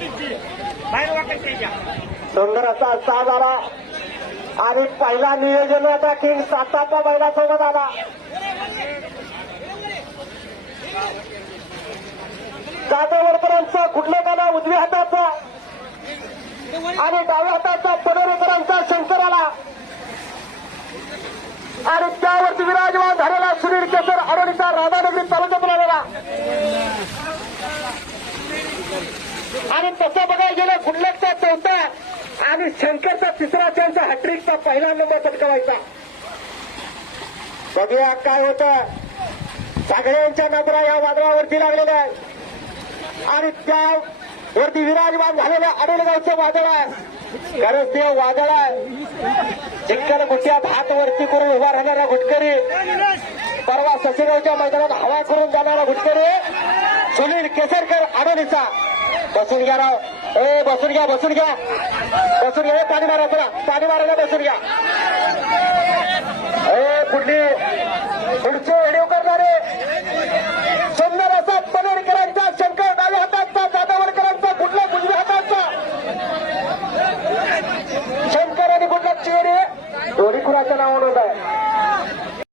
बाहेर साज आला. आणि पहिला नियोजन आता किंग सातापा बैलासोबत आला. जाधवरकरांचा कुठल्या गाणं उजव्या हाताचा? आणि डाव्या हाताचा पडोरेकरांचा शंकर आला. आणि त्यावरती विराजमान झालेला सुनील केसर अडोलीचा राधानगरी तालुक्यात आणि तसं बघायला गेलं गुल्लकचा चौथा आणि शंकरचा तिसरा त्यांचा हॅट्रिकचा पहिला नंबर पटकावायचा. बघूया काय होतं. सगळ्यांच्या नजरा या वादळावरती लागलेल्या आहे आणि त्या वरती विराजमान झालेल्या अडलगावचं वादळ आहे. खरंच ते वादळ आहे. चिक्कल गुट्यात हात वरती करून उभा राहणारा घुटकरी परवा ससेगावच्या मैदानात हवा करून जाणारा घुटकरी सुनील केसरकर आडोलीचा बसून घ्या राव. ए बसून घ्या बसून घ्या. बसून घ्या पाणी मारा तुला पाणी मारायला बसून घ्या. ए पुढली पुढचे व्हिडिओ करणारे सुंदर असा पनेरकरांचा शंकर डाव्या हाताचा जाधवडकरांचा कुठला गुजवी हाताचा. शंकर आणि कुठला चेहरे दोन्ही कुणाच्या नावावर होत आहे